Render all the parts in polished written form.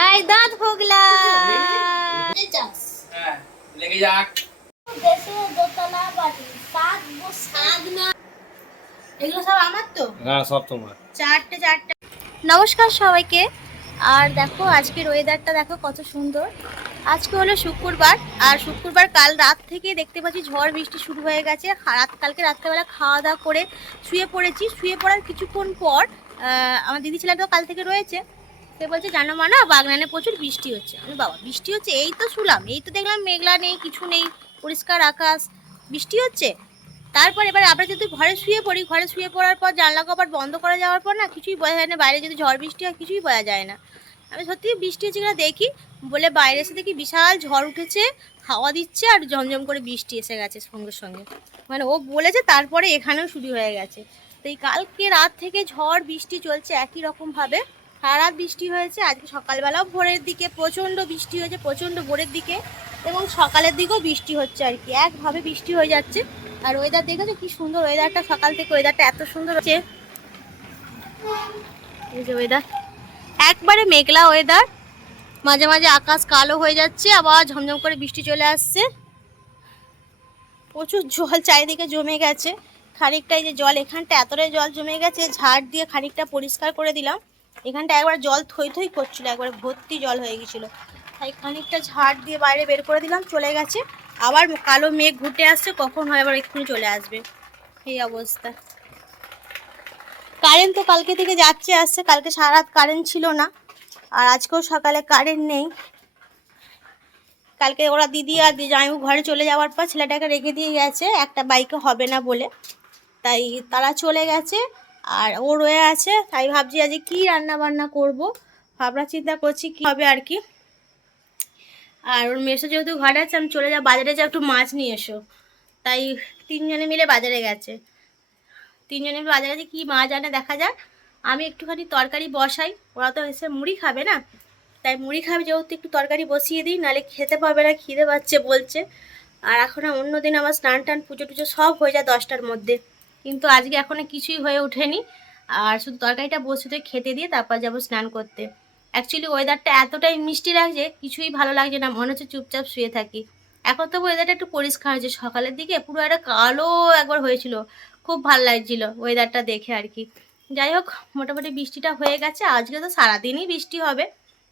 এই দাঁত ভোগলা হ্যাঁ লেগে যাক। এগুলো সব আমার তো? হ্যাঁ সব তোমার। চারটে। নমস্কার সবাইকে। আর দেখো আজকের ওয়েদারটা দেখো কত সুন্দর। আজকে হলো শুক্রবার, আর শুক্রবার কাল রাত থেকে দেখতে পাচ্ছি ঝড় বৃষ্টি শুরু হয়ে গেছে। কালকে রাত্রেবেলা খাওয়া দাওয়া করে শুয়ে পড়েছি। শুয়ে পড়ার কিছুক্ষণ পর আমার দিদি ছেলেটাও কাল থেকে রয়েছে। সে বলছে জানো মা না বাগনানে প্রচুর বৃষ্টি হচ্ছে। আমি বাবা বৃষ্টি হচ্ছে? এই তো শুলাম, এই তো দেখলাম মেঘলা নেই, কিছু নেই, পরিষ্কার আকাশ, বৃষ্টি হচ্ছে। তারপর এবার আমরা যদি ঘরে শুয়ে পড়ি, ঘরে শুয়ে পড়ার পর জানলা কপাট বন্ধ করে যাওয়ার পর না কিছুই বোঝা যায় না, বাইরে যদি ঝড় বৃষ্টি হয় কিছুই বোঝা যায় না। আমি সত্যি বৃষ্টি হচ্ছে কিনা দেখি বলে বাইরে এসে দেখি বিশাল ঝড় উঠেছে, হাওয়া দিচ্ছে আর ঝমঝম করে বৃষ্টি এসে গেছে সঙ্গে সঙ্গে। মানে ও বলেছে তারপরে এখানেও শুরু হয়ে গেছে। তো এই কালকে রাত থেকে ঝড় বৃষ্টি চলছে একই রকমভাবে। সারা রাত বৃষ্টি হয়েছে, আজকে সকালবেলাও ভোরের দিকে প্রচণ্ড বৃষ্টি হয়েছে, প্রচণ্ড ভোরের দিকে, এবং সকালের দিকেও বৃষ্টি হচ্ছে আর কি, একভাবে বৃষ্টি হয়ে যাচ্ছে। আর ওয়েদার দেখেছো কি সুন্দর ওয়েদারটা, সকাল থেকে ওয়েদারটা এত সুন্দর হচ্ছে। এই যে ওয়েদার একবারে মেঘলা ওয়েদার, মাঝে মাঝে আকাশ কালো হয়ে যাচ্ছে, আবার ঝমঝম করে বৃষ্টি চলে আসছে। প্রচুর জল চারিদিকে জমে গেছে। খানিকটা এই যে জল, এখানটা এতটাই জল জমে গেছে, ঝাড় দিয়ে খানিকটা পরিষ্কার করে দিলাম। এখানটা একবার জল থই থই করছিল, একবারে ভর্তি জল হয়ে গেছিলো, তাই খানিকটা ঝাড় দিয়ে বাইরে বের করে দিলাম, চলে গেছে। আবার কালো মেঘ ঘুটে আসছে, কখন হয় আবার এক্ষুনি চলে আসবে, এই অবস্থা। কারেন্ট তো কালকে থেকে যাচ্ছে আসছে, কালকে সারা রাত কারেন্ট ছিল না, আর আজকেও সকালে কারেন্ট নেই। কালকে ওরা দিদি আর জামাইবু ঘরে চলে যাওয়ার পর ছেলেটাকে রেখে দিয়ে গেছে, একটা বাইকে হবে না বলে, তাই তারা চলে গেছে আর ও রয়ে আছে। তাই ভাবছি আজকে কী রান্না বান্না করব, ভাবনা চিন্তা করছি কী হবে আর কি। আর ওর মেসো যেহেতু ঘরে আছে, আমি চলে যাবো বাজারে, যা একটু মাছ নিয়ে এসো। তাই তিনজনে মিলে বাজারে গেছে, তিনজনে মিলে বাজারে যে কী মাছ আনে দেখা যাক। আমি একটুখানি তরকারি বসাই, ওরা তো এসে মুড়ি খাবে না, তাই মুড়ি খাবে যেহেতু একটু তরকারি বসিয়ে দিই, নাহলে খেতে পাবে না, খিদে পাচ্ছে বলছে। আর এখন অন্য দিন আমার স্নান টান পুজো টুজো সব হয়ে যায় 10টার মধ্যে, কিন্তু আজকে এখনও কিছুই হয়ে ওঠেনি। আর শুধু তরকারিটা বসে খেতে দিয়ে তারপর যাবো স্নান করতে। অ্যাকচুয়ালি ওয়েদারটা এতটাই মিষ্টি লাগছে, কিছুই ভালো লাগছে না, মনে হচ্ছে চুপচাপ শুয়ে থাকি। এখন তো ওয়েদারটা একটু পরিষ্কার হয়েছে, সকালের দিকে পুরো একটা কালো একবার হয়েছিল, খুব ভালো লাগছিল ওয়েদারটা দেখে আর কি। যাই হোক, মোটামুটি বৃষ্টিটা হয়ে গেছে, আজকে তো সারাদিনই বৃষ্টি হবে।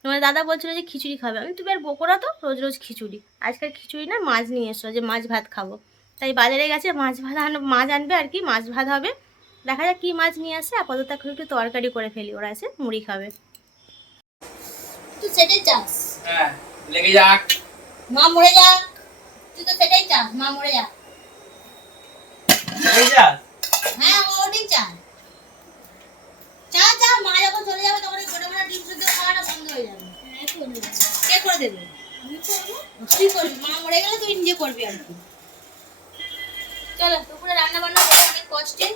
তোমার দাদা বলছিল যে খিচুড়ি খাবে, আমি তুমি আর বকো না তো, রোজ রোজ খিচুড়ি, আজকাল খিচুড়ি না মাছ নিয়ে এসো, যে মাছ ভাত খাবো। তাই বাজারে গেছে মাছ ভাত মাছ আনবে আর কি, মাছ ভাত হবে, দেখা যাক কী মাছ নিয়ে আসে। আপাতত এখন একটু তরকারি করে ফেলি, ওরা এসে মুড়ি খাবে। তুই সেটাই চাস? হ্যাঁ লেগে যাক। মা মরে যাক, তুই তো সেটাই চাস, মা মরে যাক। লেগে যাক। হ্যাঁ ও ওটাই চায়। চা চা, মা যখন চলে যাবে তখন এই গোটা গোটা ডিম সুদ্ধ খাওয়াটা বন্ধ হয়ে যাবে। কে করে দেবে? আমি করবো। তুই করবি, মা মরে গেলে তুই নিজে করবি আর কি। চলো দুপুরে রান্না বান্না করতে অনেক কষ্টে।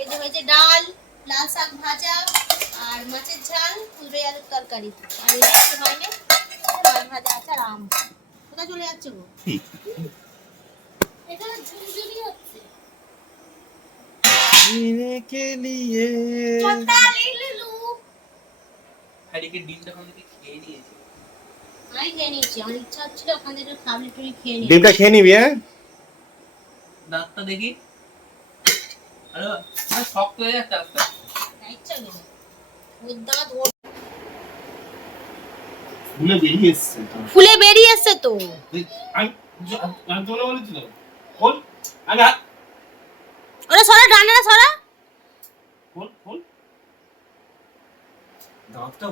এই যে হয়েছে ডাল, লাল শাক ভাজা, আর মাছের ঝাল, কুমড়ো আলুর তরকারি, আর এই একটু হয়নি মাছ ভাজা আছে আর আম। কোথায় চলে যাচ্ছে গো? এখানে ঝুলঝুলি হচ্ছে। जीने के लिए চটা লিলে লু। হারিকে ডিমটা কোন দিকে খেয়ে নিয়েছে। আমি খেয়ে নিয়েছি, আমার ইচ্ছা হচ্ছিল ওখান থেকে খাবলি টুরি খেয়ে নিই। ডিমটা খেয়ে নিবি হ্যাঁ? দাঁতটা দেখি। আরে শক্ত হয়ে যাচ্ছে আস্তে আস্তে। ইচ্ছা গেল ওর দাঁত ওর ফুলে বেরিয়ে এসছে তো। ফুলে বেরিয়ে এসছে তো। আমি আমি তোলে বলেছিল বল আগে ওরা সরা ডানাটা সরা। বল বল দাঁতটা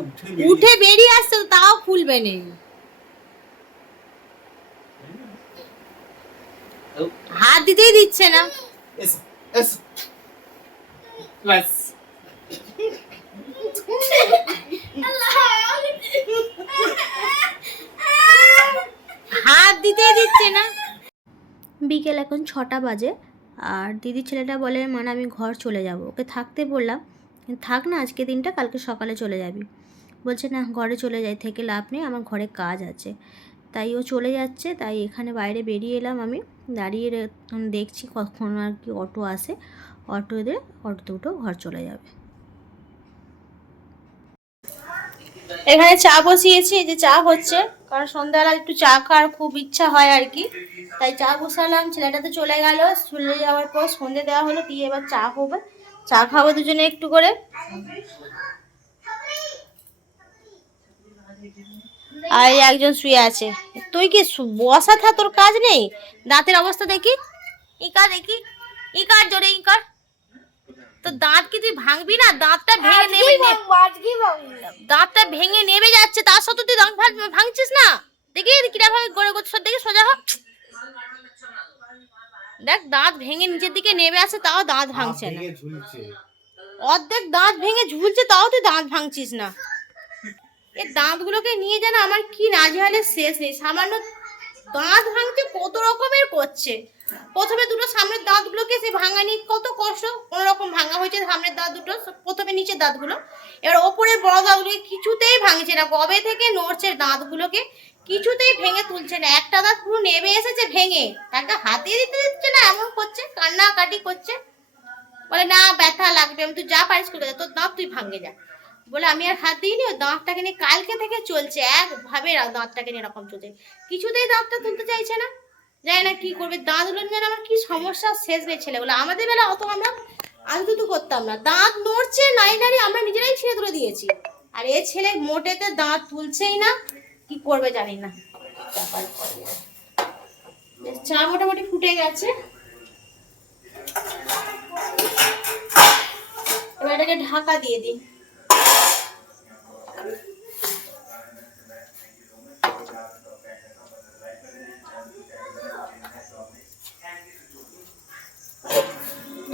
উঠে বেরিয়ে আসছে তো, তাও ফুলবে না, হাত দিতেই দিচ্ছে না। এস এস বাস হাত দিতেই দিচ্ছে না। বিকেল এখন 6টা বাজে, আর দিদির ছেলেটা বলে মানে আমি ঘর চলে যাব, ওকে থাকতে বললাম, থাক না আজকে দিনটা, কালকে সকালে চলে যাবি। বলছে না ঘরে চলে যাই, থেকে লাভ নেই, আমার ঘরে কাজ আছে। তাই ও চলে যাচ্ছে, তাই এখানে বাইরে বেরিয়ে এলাম, আমি দাঁড়িয়ে দেখছি কখন আর কি অটো আসে, অটোতে উঠেও ঘর চলে যাবে। এখানে চা বসিয়েছি, এই যে চা হচ্ছে, কারণ সন্ধ্যাবেলা একটু চা খাওয়ার খুব ইচ্ছা হয় আর কি, তাই চা বসালাম। ছেলেটা তো চলে গেল, চলে যাওয়ার পর সন্ধে দেওয়া হলো, দিয়ে এবার চা হবে, চা খাবো দুজনে একটু করে। আর এই একজন শুয়ে আছে। তুই কি বসা থা, তোর কাজ নেই? দাঁতের অবস্থা দেখি, ইকার দেখি, ইকার জোরে ইকার। তো দাঁত কি তুই ভাঙবি না? দাঁতটা ভেঙে নেবে, দাঁতটা ভেঙে নেবে যাচ্ছে, তার সত্ত্বেও তুই দাঁত ভাঙছিস না। দেখি কিরকম গড়ে গড়ে দেখি, সোজা হ। দেখ দাঁত ভেঙে নিচের দিকে নেমে আসে, তাও দাঁত ভাঙছে না। অর্ধেক দাঁত ভেঙে ঝুলছে, তাও তুই দাঁত ভাঙছিস না। এই দাঁতগুলোকে নিয়ে যেন আমার কি নাজেহালের শেষ নেই। সামান্য দাঁত ভাঙতে কত রকমের করছে। প্রথমে দুটো সামনের দাঁতগুলোকে সে ভাঙানি কত কষ্ট, কোন রকম ভাঙা হয়েছে সামনের দাঁত দুটো, প্রথমে নিচের দাঁতগুলো, এবার ওপরের বড় দাঁতগুলোকে কিছুতেই ভাঙছে না। কবে থেকে নড়ছে দাঁতগুলোকে, কিছুতেই ভেঙে তুলছে না। একটা দাঁত পুরো নেমে এসেছে ভেঙে, তাকে হাতে দিতে দিচ্ছে না, এমন করছে, কান্নাকাটি করছে। বলে না ব্যথা লাগবে, আমি তুই যা পারিস করে যা, তোর দাঁত তুই ভাঙে যা। বলে আমি আর হাত দিইনি, ওই দাঁতটাকে নিয়ে কালকে থেকে চলছে একভাবে, দাঁতটাকে নিয়ে এরকম চলছে, কিছুতেই দাঁতটা তুলতে চাইছে না। জানি না কি করবে, দাঁতগুলো যেন আমার কি সমস্যা শেষ নেই। ছেলেগুলো আমাদের বেলা অত আমরা আলতুতু করতাম না, দাঁত নড়ছে নাড়ি আমরা নিজেরাই ছিঁড়ে তুলে দিয়েছি। আর এ ছেলে মোটেতে দাঁত তুলছেই না, কি করবে জানি না। চা মোটামুটি ফুটে গেছে, এবার এটাকে ঢাকা দিয়ে দিই।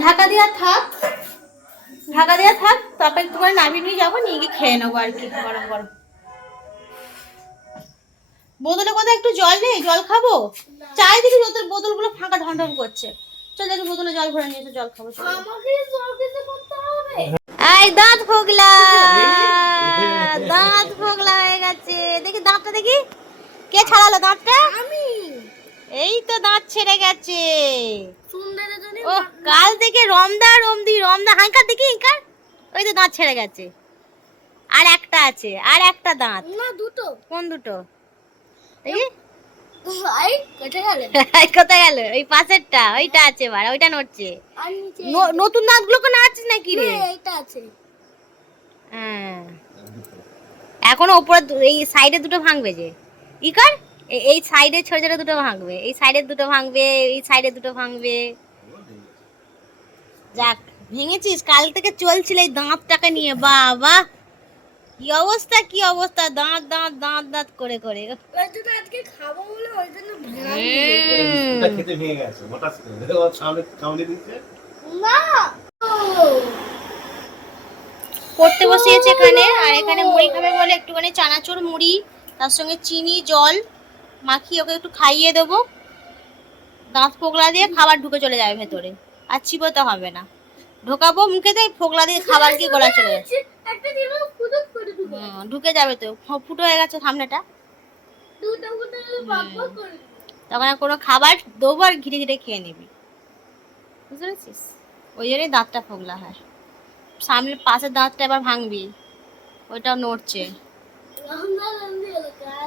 ঢাকা দেওয়া থাক, ঢাকা দেওয়া থাক, তারপর একটু করে নামিয়ে নিয়ে যাবো, নিয়ে গিয়ে খেয়ে নেবো আর কি, গরম গরম। বোতলে কোথায় একটু জল নেই, জল খাবো? চাই দেখি তোর বোতলগুলো ফাঁকা ঢন ঢন করছে। চল একটু বোতলে জল ভরে নিয়ে এসে জল খাবো। এই দাঁত ফোগলা, দাঁত ফোগলা হয়ে গেছে। দেখি দাঁতটা দেখি, কে ছাড়ালো দাঁতটা? আমি। এই তো দাঁত ছেড়ে গেছে। ও কাল থেকে রমদা হাঁকার দেখি হাঁকার, ওই তো দাঁত ছেড়ে গেছে। আর একটা আছে, আর একটা দাঁত না, দুটো। কোন দুটো দেখি? কোথায় গেল? ওই পাশেরটা, ওইটা আছে, এবার ওইটা নড়ছে। নতুন দাঁতগুলোকে নাড়ছিস নাকি রে? এইটা আছে। হ্যাঁ এখনো উপরে এই সাইডে দুটো ভাঙবে যে, ইকার এই সাইডে ছোট ছোট দুটো ভাঙবে, এই সাইডের দুটো ভাঙবে, এই সাইডে দুটো ভাঙবে। যাক ভেঙেছিস, কাল থেকে চলছিল এই দাঁতটাকে নিয়ে। বাবা কি অবস্থা, কি অবস্থা, দাঁত দাঁত দাঁত দাঁত করে করে। আজকে খাবো বলে ওই জন্য খেতে ভেঙে গেছে, মোটা সামনে কামড়ে দিচ্ছে না। পড়তে বসিয়েছে এখানে, আর এখানে মুড়ি খাবে বলে একটুখানি চানাচুর মুড়ি, তার সঙ্গে চিনি জল মাখিয়ে ওকে একটু খাইয়ে দেবো। দাঁত ফোগলা দিয়ে খাবার ঢুকে চলে যাবে ভেতরে, আর চিবোতে হবে না। ঢোকাবো মুখেতে, ফোগলা দিয়ে খাবার কি গলা চলে যাচ্ছে, ঢুকে যাবে তো। ফুটো হয়ে গেছে সামনেটা, তখন আর কোনো খাবার দেবো আর ঘিরে ঘিরে খেয়ে নিবি, বুঝতে পেরেছিস? ওই জন্যই দাঁতটা ফোগলা হয়। সামনের পাশের দাঁতটা এবার ভাঙবি, ওইটাও নড়ছে।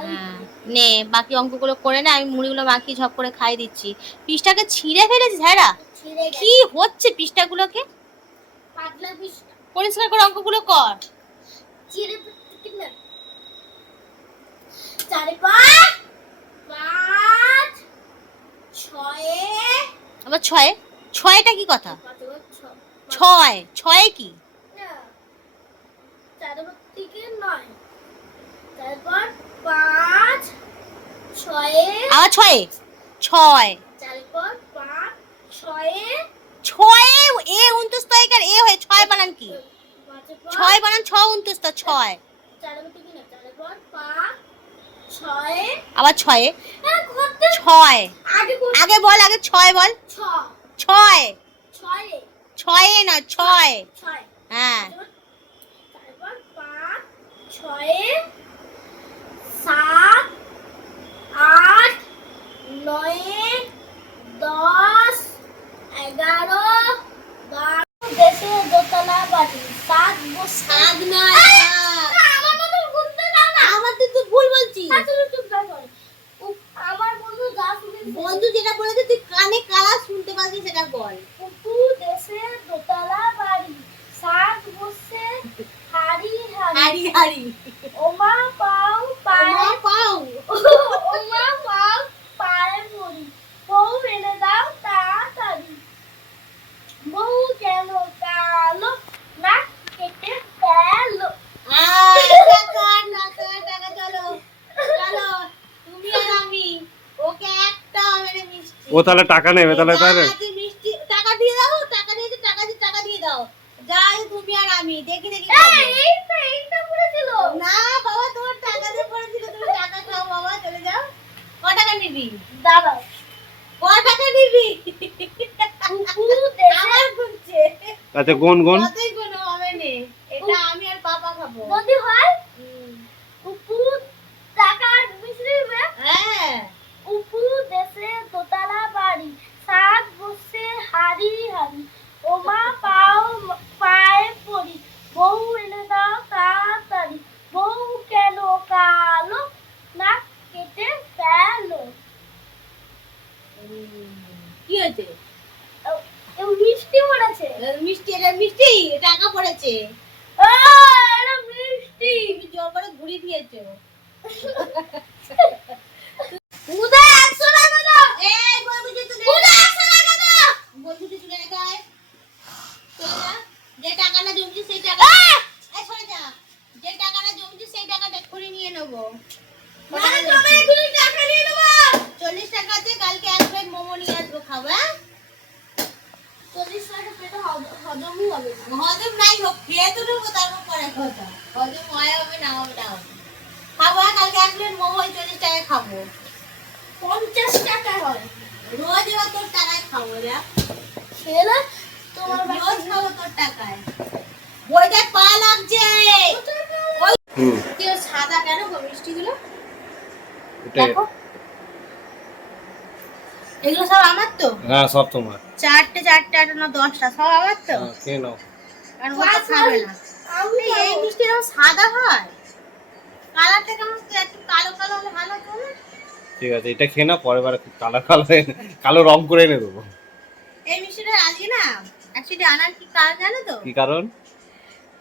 হ্যাঁ নে বাকি অঙ্কগুলো করে না, আমি মুড়িগুলো মাখিয়ে ঝপ করে খাই দিচ্ছি। পিসটাকে ছিঁড়ে ফেলেছিস? হ্যাঁ কি হচ্ছে পিসটাগুলোকে? পরিষ্কার করে অঙ্কগুলো কর। আবার ছয়, ছয়টা কি কথা? ছয় ছয় কি? আবার ছয়, ছয় ছয় এ উনতস্তয়কার এ হয়ে ছয় বানান কি? ছয় বানান ছ উনতস্ত, ছয়। আবার ছয়, ছয় আগে বল, আগে ছয় বল। ছয়, ছয় না ছয়। হ্যাঁ সাত আট নয় 10 11 12 দেশে দোতলা বাড়ি সাত নয় আমার মতো ঘুরতে বন্ধু যেটা বলেছে তুই কানে কালা শুনতে পাচ্ছিস সেটা বল। পুপু দেশে দোতলা বাড়ি, সাত বসে হাড়ি হাড়ি, হাড়ি হাড়ি ওমা পাও পায়ে, মা পাও ওমা পাও পায়ে পড়ি, বউ এনে দাও তাড়াতাড়ি, বউ কেন কালো, নাক কেটে গেল। টাকা চলো চলো তুমি আর আমি, ওকে একটা হবে না মিষ্টি। ও তাহলে টাকা নেবে তাহলে তাহলে যা আছে মিষ্টি টাকা দিয়ে দাও, টাকা দিয়েছে টাকা দিয়ে দাও। যাই তুমি আর আমি দেখি খাবো। এইটা পড়েছিল। না বাবা তোমার টাকা দিয়ে পড়েছিল, তুমি টাকা খাও বাবা, চলে যাও। ক টাকা নিবি? দাঁড়াও, ক টাকা নিবি? পুপু দেশে আমার গুনছে। আচ্ছা গুন গুন কতই কোনো হবে না, এটা আমি আর পাপা খাবো। যদি হয় হুম। পুপু টাকা মিশরিবে। হ্যাঁ উপু দেশে দোতলা বাড়ি, সাত বসে হাড়ি হাড়ি, ওমা পাও পায়ে পড়ি, বউ এনে দাও তাড়াতাড়ি, বউ কেন কালো, নাক কেটে গেল। কি হয়েছে? মিষ্টি পড়েছে। মিষ্টি, এটা মিষ্টি টাকা পড়েছে। এটা মিষ্টি। তুমি জোর করে ঘুরিয়ে দিয়েছো। উদয় 100 টাকা দাও। এই বলবুজি তুলে উদয় 100 টাকা দাও। বলবুজি তুলে রেখায় চলে যা। যে টাকাটা জমছে সেই টাকা এই সরে যা। যে টাকাটা জমছে সেই টাকাটা এক্ষুনি নিয়ে নেবো। না তুমি এগুলি টাকা নিয়ে নেবো। 40 টাকাতে কালকে এক প্লেট মোমো নিয়ে আসবো, খাবো হ্যাঁ? 40 টাকা পেটে হজমই হবে না। হজম নাই হোক, খেয়ে তো নেবো, তারপর পরে কথা। হজম হয় হবে না হবে না হবে। খাবো হ্যাঁ, কালকে এক প্লেট মোমো 40 টাকায় খাবো। 50 টাকা হয়। রোজ এবার তোর টাকায় খাবো রে। খেলে তোমার রোজ খাবো তোর টাকায়। বইটা পা লাগছে। ওই হুম কি ও সাদা কেন গো মিষ্টিগুলো? এটাই দেখো এগুলো সব আমার তো। হ্যাঁ সব তোমার চারটে 8 10টা সব আমার তো। হ্যাঁ, খেয়ে নাও কারণ ও তো খাবে না। এই মিষ্টি এরকম সাদা হয়, কালারটা কেমন একটু কালো কালো হলে ভালো হতো না? ঠিক আছে এটা খেয়ে নাও, পরের বার কালো কালো কালো রং করে এনে দেবো। এই মিষ্টিটা আজকে না অ্যাকচুয়ালি আনার কি কারণ জানো তো? কি কারণ?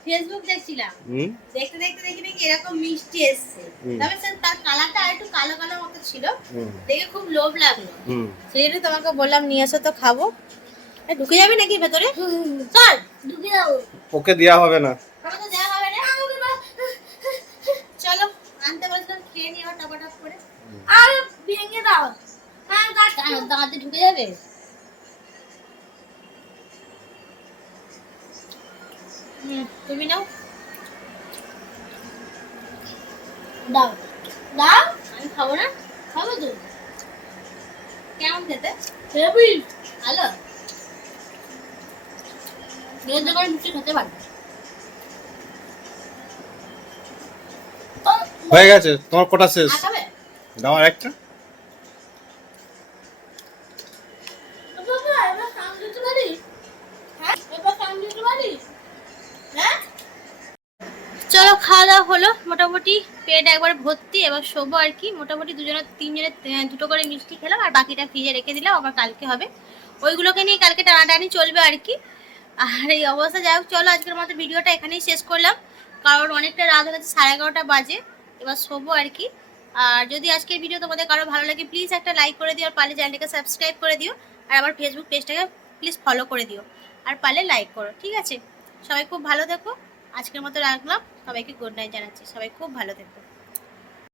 ফেসবুক দেখছিলাম, হুম দেখতে দেখতে দেখি নাকি এরকম মিষ্টি এসছে। হুম। তবে তার কালারটা আর একটু কালো কালো মতো ছিল, হুম দেখে খুব লোভ লাগলো। হুম সেই জন্য তোমাকে বললাম নিয়ে এসো তো খাবো। ঢুকে যাবে নাকি ভেতরে? চল ঢুকে দাও। ওকে দেওয়া হবে না। আমাকে দেওয়া হবে না। চলো আনতে বলছিলাম, খেয়ে নিয়ে আবার টপাটপ করে। আর ভেঙে দাও। হ্যাঁ দাঁতে ঢুকে যাবে। তুমি নাও। দাও দাও। আমি খাবো না। খাবো তো। কেমন খেতে? হেভি। ভালো। রোজ করে মিষ্টি খেতে পারবে। হয়ে গেছে তোমার কোটা শেষ। আর খাবে? দাও আর একটা। বাবা এবার কাম দিতে পারি? হ্যাঁ এবার কাম দিতে পারি? হ্যাঁ চলো খাওয়া দাওয়া হলো, মোটামুটি পেট একবার ভর্তি। এবার শোবো আর কি। মোটামুটি তিনজনের দুটো করে মিষ্টি খেলাম, আর বাকিটা ফ্রিজে রেখে দিলাম, আবার কালকে হবে। ওইগুলোকে নিয়ে কালকে টানাটানি চলবে আর কি। আর এই অবস্থা, যাই হোক চলো আজকের মতো ভিডিওটা এখানেই শেষ করলাম, কারণ অনেকটা রাত হয়ে গেছে, 11:30 বাজে। এবার শোবো আর কি। আর যদি আজকের ভিডিও তোমাদের কারো ভালো লাগে প্লিজ একটা লাইক করে দিও, আর পারলে চ্যানেলটাকে সাবস্ক্রাইব করে দিও, আর আমার ফেসবুক পেজটাকে প্লিজ ফলো করে দিও, আর পারলে লাইক করো, ঠিক আছে? সবাই খুব ভালো থেকো। আজকের মতো রাখলাম, সবাইকে গুড নাইট জানাচ্ছি। সবাই খুব ভালো থেকো।